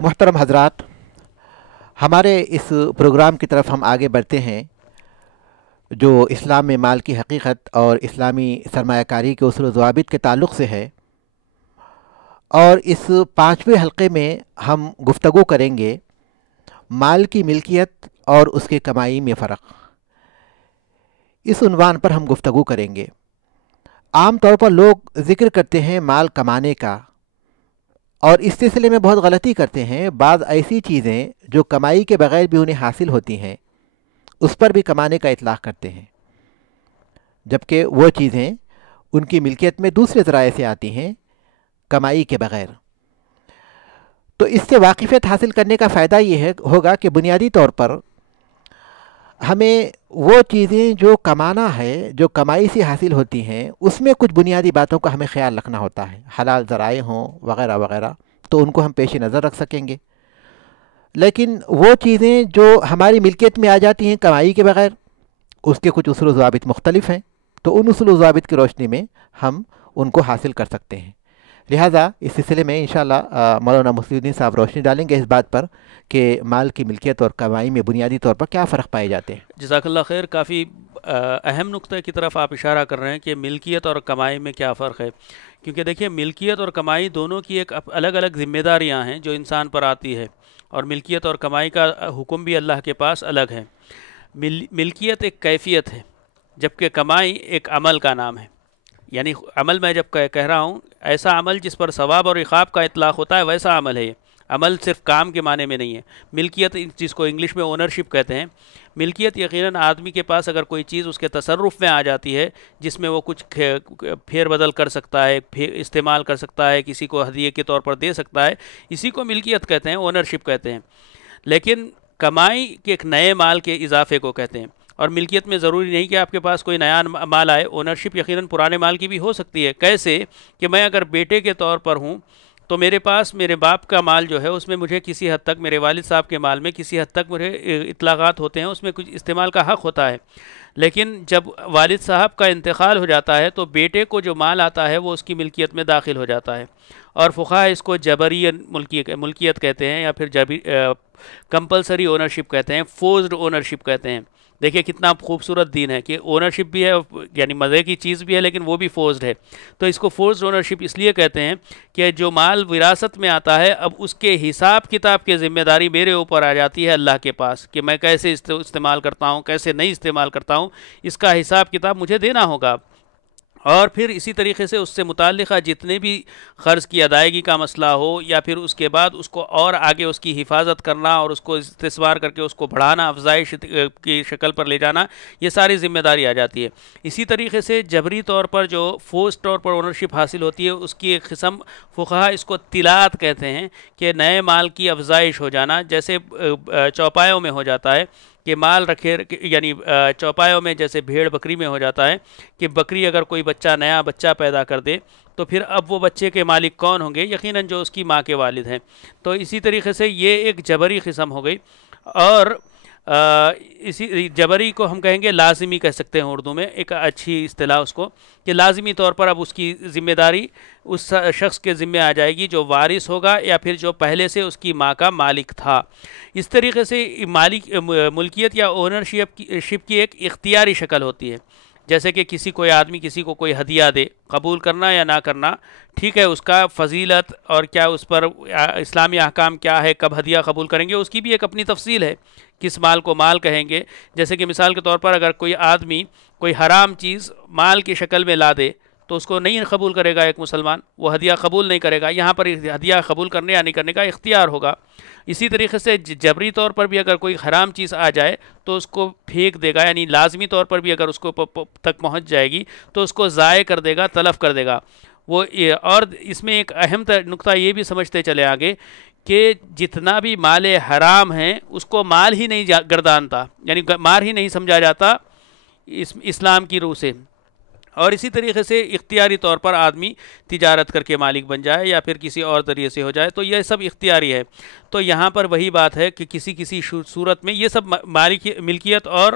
محترم حضرات، ہمارے اس پروگرام کی طرف ہم آگے بڑھتے ہیں جو اسلام میں مال کی حقیقت اور اسلامی سرمایہ کاری کے اصول و ضوابط کے تعلق سے ہے، اور اس 5ویں حلقے میں ہم گفتگو کریں گے مال کی ملکیت اور اس کے کمائی میں فرق۔ اس عنوان پر ہم گفتگو کریں گے۔ عام طور پر لوگ ذکر کرتے ہیں مال کمانے کا، اور اس سلسلے میں بہت غلطی کرتے ہیں۔ بعض ایسی چیزیں جو کمائی کے بغیر بھی انہیں حاصل ہوتی ہیں اس پر بھی کمانے کا اطلاق کرتے ہیں، جبکہ وہ چیزیں ان کی ملکیت میں دوسرے ذرائع سے آتی ہیں کمائی کے بغیر۔ تو اس سے واقفیت حاصل کرنے کا فائدہ یہ ہوگا کہ بنیادی طور پر ہمیں وہ چیزیں جو کمانا ہے، جو کمائی سے حاصل ہوتی ہیں، اس میں کچھ بنیادی باتوں کا ہمیں خیال رکھنا ہوتا ہے، حلال ذرائع ہوں وغیرہ وغیرہ، تو ان کو ہم پیش نظر رکھ سکیں گے۔ لیکن وہ چیزیں جو ہماری ملکیت میں آ جاتی ہیں کمائی کے بغیر، اس کے کچھ اصول و ضوابط مختلف ہیں، تو ان اصول و ضوابط کی روشنی میں ہم ان کو حاصل کر سکتے ہیں۔ لہٰذا اس سلسلے میں انشاءاللہ مولانا محی الدین صاحب روشنی ڈالیں گے اس بات پر کہ مال کی ملکیت اور کمائی میں بنیادی طور پر کیا فرق پائے جاتے ہیں۔ جزاک اللہ خیر۔ کافی اہم نقطے کی طرف آپ اشارہ کر رہے ہیں کہ ملکیت اور کمائی میں کیا فرق ہے، کیونکہ دیکھیے ملکیت اور کمائی دونوں کی ایک الگ الگ ذمہ داریاں ہیں جو انسان پر آتی ہے، اور ملکیت اور کمائی کا حکم بھی اللہ کے پاس الگ ہے۔ ملکیت ایک کیفیت ہے، جبکہ کمائی ایک عمل کا نام ہے۔ یعنی عمل میں جب کہہ رہا ہوں ایسا عمل جس پر ثواب اور عقاب کا اطلاق ہوتا ہے، ویسا عمل ہے یہ۔ عمل صرف کام کے معنی میں نہیں ہے۔ ملکیت جس کو انگلش میں اونرشپ کہتے ہیں، ملکیت یقیناً آدمی کے پاس اگر کوئی چیز اس کے تصرف میں آ جاتی ہے جس میں وہ کچھ پھیر بدل کر سکتا ہے، استعمال کر سکتا ہے، کسی کو ہدیے کے طور پر دے سکتا ہے، اسی کو ملکیت کہتے ہیں، اونرشپ کہتے ہیں۔ لیکن کمائی کے ایک نئے مال کے اضافے کو کہتے ہیں، اور ملکیت میں ضروری نہیں کہ آپ کے پاس کوئی نیا مال آئے۔ اونرشپ یقیناً پرانے مال کی بھی ہو سکتی ہے۔ کیسے کہ میں اگر بیٹے کے طور پر ہوں تو میرے پاس میرے باپ کا مال جو ہے اس میں مجھے کسی حد تک، میرے والد صاحب کے مال میں کسی حد تک مجھے اطلاقات ہوتے ہیں، اس میں کچھ استعمال کا حق ہوتا ہے۔ لیکن جب والد صاحب کا انتقال ہو جاتا ہے تو بیٹے کو جو مال آتا ہے وہ اس کی ملکیت میں داخل ہو جاتا ہے، اور فقہا اس کو جبری ملکیت کہتے ہیں، یا پھر کمپلسری اونرشپ کہتے ہیں، فورسڈ اونرشپ کہتے ہیں۔ دیکھیے کتنا خوبصورت دین ہے کہ اونرشپ بھی ہے، یعنی مزے کی چیز بھی ہے، لیکن وہ بھی فورسڈ ہے۔ تو اس کو فورسڈ اونرشپ اس لیے کہتے ہیں کہ جو مال وراثت میں آتا ہے، اب اس کے حساب کتاب کی ذمہ داری میرے اوپر آ جاتی ہے اللہ کے پاس، کہ میں کیسے استعمال کرتا ہوں، کیسے نہیں استعمال کرتا ہوں، اس کا حساب کتاب مجھے دینا ہوگا۔ اور پھر اسی طریقے سے اس سے متعلقہ جتنے بھی قرض کی ادائیگی کا مسئلہ ہو، یا پھر اس کے بعد اس کو اور آگے اس کی حفاظت کرنا اور اس کو استثمار کر کے اس کو بڑھانا، افزائش کی شکل پر لے جانا، یہ ساری ذمہ داری آ جاتی ہے۔ اسی طریقے سے جبری طور پر جو فورس طور پر اونرشپ حاصل ہوتی ہے، اس کی ایک قسم فقہا اس کو طلاعت کہتے ہیں، کہ نئے مال کی افزائش ہو جانا، جیسے چوپایوں میں ہو جاتا ہے کہ مال رکھے، یعنی چوپایوں میں جیسے بھیڑ بکری میں ہو جاتا ہے کہ بکری اگر کوئی نیا بچہ پیدا کر دے تو پھر اب وہ بچے کے مالک کون ہوں گے؟ یقیناً جو اس کی ماں کے والد ہیں۔ تو اسی طریقے سے یہ ایک جبری قسم ہو گئی، اور اسی جبری کو ہم کہیں گے لازمی کہہ سکتے ہیں اردو میں، ایک اچھی اصطلاح اس کو، کہ لازمی طور پر اب اس کی ذمہ داری اس شخص کے ذمہ آ جائے گی جو وارث ہوگا، یا پھر جو پہلے سے اس کی ماں کا مالک تھا۔ اس طریقے سے ملکیت یا اونرشپ کی ایک اختیاری شکل ہوتی ہے، جیسے کہ کوئی آدمی کسی کو کوئی ہدیہ دے، قبول کرنا یا نہ کرنا ٹھیک ہے، اس کا فضیلت اور کیا اس پر اسلامی احکام کیا ہے، کب ہدیہ قبول کریں گے، اس کی بھی ایک اپنی تفصیل ہے، کس مال کو مال کہیں گے۔ جیسے کہ مثال کے طور پر اگر کوئی آدمی کوئی حرام چیز مال کی شکل میں لا دے تو اس کو نہیں قبول کرے گا ایک مسلمان، وہ ہدیہ قبول نہیں کرے گا۔ یہاں پر ہدیہ قبول کرنے یا نہیں کرنے کا اختیار ہوگا۔ اسی طریقے سے جبری طور پر بھی اگر کوئی حرام چیز آ جائے تو اس کو پھینک دے گا، یعنی لازمی طور پر بھی اگر اس کو تک پہنچ جائے گی تو اس کو ضائع کر دے گا، تلف کر دے گا وہ۔ اور اس میں ایک اہم نقطہ یہ بھی سمجھتے چلے آگے کہ جتنا بھی مال حرام ہے اس کو مال ہی نہیں گردانتا، یعنی مال ہی نہیں سمجھا جاتا اسلام کی روح سے۔ اور اسی طریقے سے اختیاری طور پر آدمی تجارت کر کے مالک بن جائے یا پھر کسی اور ذریعے سے ہو جائے، تو یہ سب اختیاری ہے۔ تو یہاں پر وہی بات ہے کہ کسی صورت میں یہ سب ملکیت اور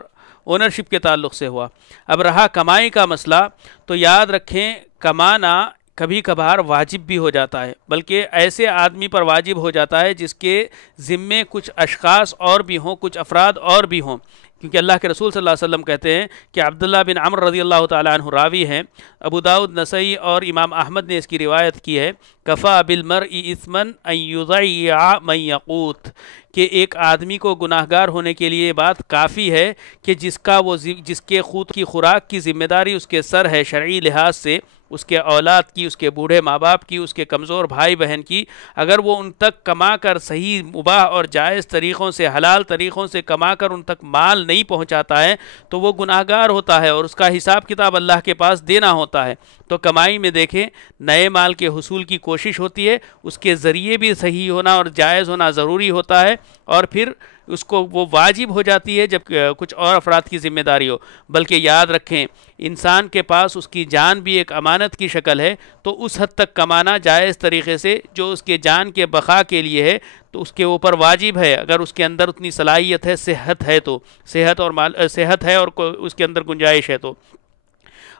اونرشپ کے تعلق سے ہوا۔ اب رہا کمائی کا مسئلہ، تو یاد رکھیں کمانا کبھی کبھار واجب بھی ہو جاتا ہے، بلکہ ایسے آدمی پر واجب ہو جاتا ہے جس کے ذمے کچھ اشخاص اور بھی ہوں، کچھ افراد اور بھی ہوں، کیونکہ اللہ کے رسول صلی اللہ علیہ وسلم کہتے ہیں کہ عبداللہ بن عمر رضی اللہ تعالیٰ عنہ راوی ہیں، ابو داؤد، نسائی اور امام احمد نے اس کی روایت کی ہے، کفا بالمرء اثما ان یضیع من یقوت، کہ ایک آدمی کو گناہ گار ہونے کے لیے بات کافی ہے کہ جس کے خود کی خوراک کی ذمہ داری اس کے سر ہے شرعی لحاظ سے، اس کے اولاد کی، اس کے بوڑھے ماں باپ کی، اس کے کمزور بھائی بہن کی، اگر وہ ان تک کما کر صحیح مباح اور جائز طریقوں سے، حلال طریقوں سے کما کر ان تک مال نہیں پہنچاتا ہے تو وہ گناہ گار ہوتا ہے اور اس کا حساب کتاب اللہ کے پاس دینا ہوتا ہے۔ تو کمائی میں دیکھیں، نئے مال کے حصول کی کوشش ہوتی ہے، اس کے ذریعے بھی صحیح ہونا اور جائز ہونا ضروری ہوتا ہے، اور پھر اس کو وہ واجب ہو جاتی ہے جب کچھ اور افراد کی ذمہ داری ہو۔ بلکہ یاد رکھیں، انسان کے پاس اس کی جان بھی ایک امانت کی شکل ہے، تو اس حد تک کمانا جائز طریقے سے جو اس کے جان کے بقا کے لیے ہے تو اس کے اوپر واجب ہے، اگر اس کے اندر اتنی صلاحیت ہے، صحت ہے تو، صحت ہے اور اس کے اندر گنجائش ہے تو۔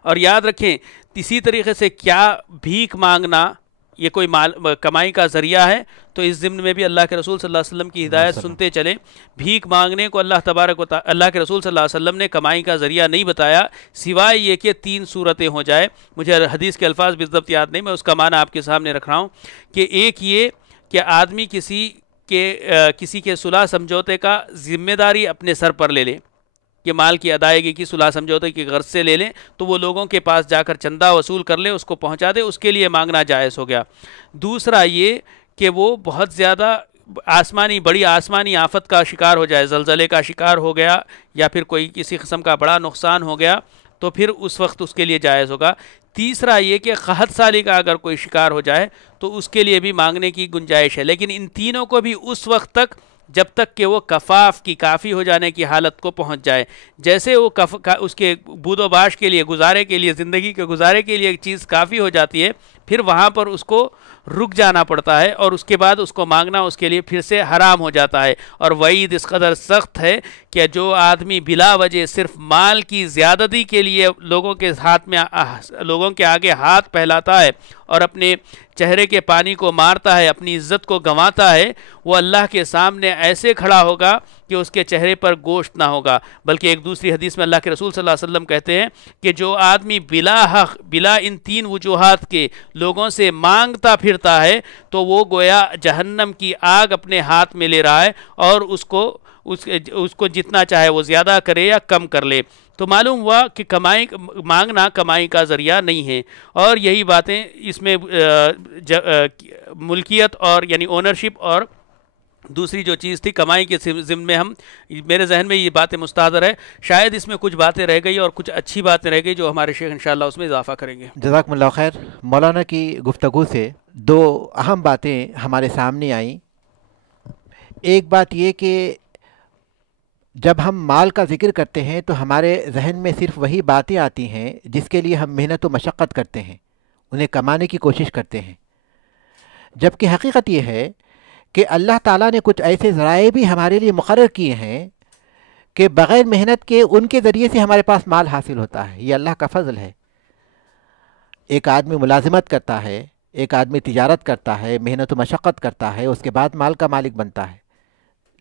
اور یاد رکھیں، اسی طریقے سے کیا بھیک مانگنا یہ کوئی کمائی کا ذریعہ ہے؟ تو اس ضمن میں بھی اللہ کے رسول صلی اللہ علیہ وسلم کی ہدایت سنتے چلیں، بھیک مانگنے کو اللہ کے رسول صلی اللہ علیہ وسلم نے کمائی کا ذریعہ نہیں بتایا، سوائے یہ کہ 3 صورتیں ہو جائے۔ مجھے حدیث کے الفاظ بالضبط یاد نہیں، میں اس کا معنی آپ کے سامنے رکھ رہا ہوں کہ ایک یہ کہ آدمی کسی کے صلح سمجھوتے کا ذمہ داری اپنے سر پر لے لے، کہ مال کی ادائیگی کی صلح سمجھوتے کی غرض سے لے لیں، تو وہ لوگوں کے پاس جا کر چندہ وصول کر لے، اس کو پہنچا دے، اس کے لیے مانگنا جائز ہو گیا۔ دوسرا یہ کہ وہ بہت زیادہ بڑی آسمانی آفت کا شکار ہو جائے، زلزلے کا شکار ہو گیا یا پھر کوئی کسی قسم کا بڑا نقصان ہو گیا، تو پھر اس وقت اس کے لیے جائز ہوگا۔ تیسرا یہ کہ قحط سالی کا اگر کوئی شکار ہو جائے تو اس کے لیے بھی مانگنے کی گنجائش ہے، لیکن ان تینوں کو بھی اس وقت تک جب تک کہ وہ کفاف کی کافی ہو جانے کی حالت کو پہنچ جائے۔ جیسے وہ اس کے بود و باش کے لیے، گزارے کے لیے، زندگی کے گزارے کے لیے ایک چیز کافی ہو جاتی ہے، پھر وہاں پر اس کو رک جانا پڑتا ہے اور اس کے بعد اس کو مانگنا اس کے لیے پھر سے حرام ہو جاتا ہے۔ اور وعید اس قدر سخت ہے کہ جو آدمی بلا وجہ صرف مال کی زیادتی کے لیے لوگوں کے آگے ہاتھ پھیلاتا ہے اور اپنے چہرے کے پانی کو مارتا ہے، اپنی عزت کو گنواتا ہے، وہ اللہ کے سامنے ایسے کھڑا ہوگا کہ اس کے چہرے پر گوشت نہ ہوگا۔ بلکہ ایک دوسری حدیث میں اللہ کے رسول صلی اللہ علیہ وسلم کہتے ہیں کہ جو آدمی بلا حق، بلا ان 3 وجوہات کے لوگوں سے مانگتا پھرتا ہے تو وہ گویا جہنم کی آگ اپنے ہاتھ میں لے رہا ہے، اور اس کو جتنا چاہے وہ زیادہ کرے یا کم کر لے۔ تو معلوم ہوا کہ مانگنا کمائی کا ذریعہ نہیں ہے، اور یہی باتیں اس میں ملکیت اور یعنی اونرشپ اور دوسری جو چیز تھی کمائی کے ضمن میں میرے ذہن میں یہ باتیں مستحضر ہے، شاید اس میں کچھ باتیں رہ گئی اور کچھ اچھی باتیں رہ گئی جو ہمارے شیخ انشاءاللہ اس میں اضافہ کریں گے۔ جزاکم اللہ خیر۔ مولانا کی گفتگو سے 2 اہم باتیں ہمارے سامنے آئیں۔ ایک بات یہ کہ جب ہم مال کا ذکر کرتے ہیں تو ہمارے ذہن میں صرف وہی باتیں آتی ہیں جس کے لیے ہم محنت و مشقت کرتے ہیں، انہیں کمانے کی کوشش کرتے ہیں، جبکہ حقیقت یہ ہے کہ اللہ تعالیٰ نے کچھ ایسے ذرائع بھی ہمارے لیے مقرر کیے ہیں کہ بغیر محنت کے ان کے ذریعے سے ہمارے پاس مال حاصل ہوتا ہے۔ یہ اللہ کا فضل ہے۔ ایک آدمی ملازمت کرتا ہے، ایک آدمی تجارت کرتا ہے، محنت و مشقت کرتا ہے، اس کے بعد مال کا مالک بنتا ہے،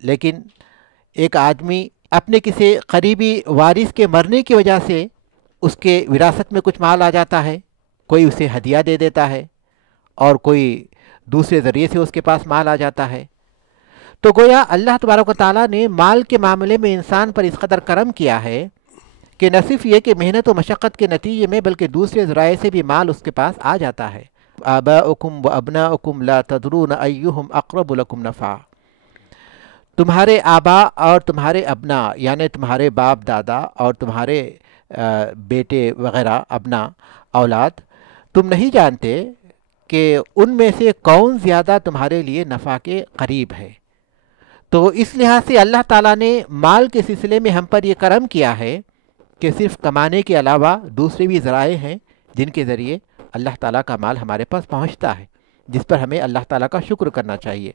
لیکن ایک آدمی اپنے کسی قریبی وارث کے مرنے کی وجہ سے اس کے وراثت میں کچھ مال آ جاتا ہے، کوئی اسے ہدیہ دے دیتا ہے اور کوئی دوسرے ذریعے سے اس کے پاس مال آ جاتا ہے۔ تو گویا اللہ تبارک و تعالیٰ نے مال کے معاملے میں انسان پر اس قدر کرم کیا ہے کہ نہ صرف یہ کہ محنت و مشقت کے نتیجے میں بلکہ دوسرے ذرائع سے بھی مال اس کے پاس آ جاتا ہے۔ آباؤکم و ابناؤکم لا تدرون ایہم اقرب لکم نفعا، تمہارے آبا اور تمہارے ابنا یعنی تمہارے باپ دادا اور تمہارے بیٹے وغیرہ ابنا اولاد، تم نہیں جانتے کہ ان میں سے کون زیادہ تمہارے لیے نفع کے قریب ہے۔ تو اس لحاظ سے اللہ تعالیٰ نے مال کے سلسلے میں ہم پر یہ کرم کیا ہے کہ صرف کمانے کے علاوہ دوسرے بھی ذرائع ہیں جن کے ذریعے اللہ تعالیٰ کا مال ہمارے پاس پہنچتا ہے، جس پر ہمیں اللہ تعالیٰ کا شکر کرنا چاہیے۔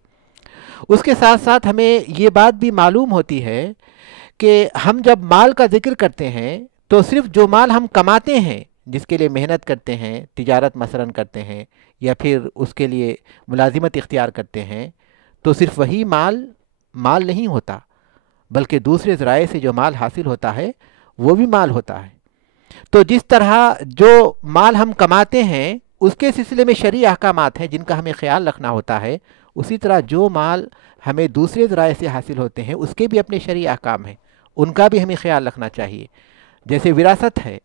اس کے ساتھ ساتھ ہمیں یہ بات بھی معلوم ہوتی ہے کہ ہم جب مال کا ذکر کرتے ہیں تو صرف جو مال ہم کماتے ہیں، جس کے لیے محنت کرتے ہیں، تجارت مثلاً کرتے ہیں یا پھر اس کے لیے ملازمت اختیار کرتے ہیں، تو صرف وہی مال نہیں ہوتا، بلکہ دوسرے ذرائع سے جو مال حاصل ہوتا ہے وہ بھی مال ہوتا ہے۔ تو جس طرح جو مال ہم کماتے ہیں اس کے سلسلے میں شرعی احکامات ہیں جن کا ہمیں خیال رکھنا ہوتا ہے، اسی طرح جو مال ہمیں دوسرے ذرائع سے حاصل ہوتے ہیں اس کے بھی اپنے شرعی احکام ہیں، ان کا بھی ہمیں خیال رکھنا چاہیے۔ جیسے وراثت ہے،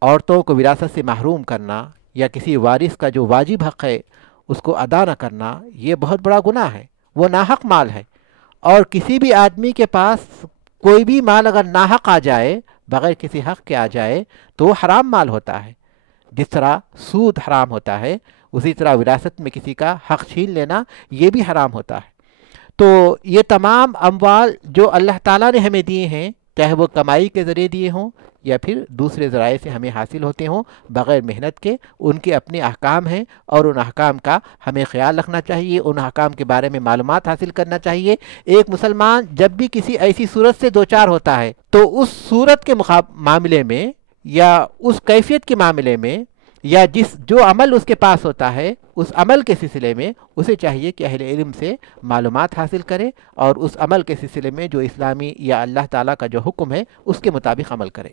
عورتوں کو وراثت سے محروم کرنا یا کسی وارث کا جو واجب حق ہے اس کو ادا نہ کرنا، یہ بہت بڑا گناہ ہے، وہ ناحق مال ہے۔ اور کسی بھی آدمی کے پاس کوئی بھی مال اگر ناحق آ جائے، بغیر کسی حق کے آ جائے، تو وہ حرام مال ہوتا ہے۔ جس طرح سود حرام ہوتا ہے، اسی طرح وراثت میں کسی کا حق چھین لینا یہ بھی حرام ہوتا ہے۔ تو یہ تمام اموال جو اللہ تعالیٰ نے ہمیں دیے ہیں، چاہے وہ کمائی کے ذریعے دیے ہوں یا پھر دوسرے ذرائع سے ہمیں حاصل ہوتے ہوں بغیر محنت کے، ان کے اپنے احکام ہیں اور ان احکام کا ہمیں خیال رکھنا چاہیے، ان احکام کے بارے میں معلومات حاصل کرنا چاہیے۔ ایک مسلمان جب بھی کسی ایسی صورت سے دوچار ہوتا ہے تو اس صورت کے معاملے میں یا اس کیفیت کے معاملے میں یا جو عمل اس کے پاس ہوتا ہے اس عمل کے سلسلے میں اسے چاہیے کہ اہل علم سے معلومات حاصل کرے اور اس عمل کے سلسلے میں جو اسلامی یا اللہ تعالیٰ کا جو حکم ہے اس کے مطابق عمل کرے۔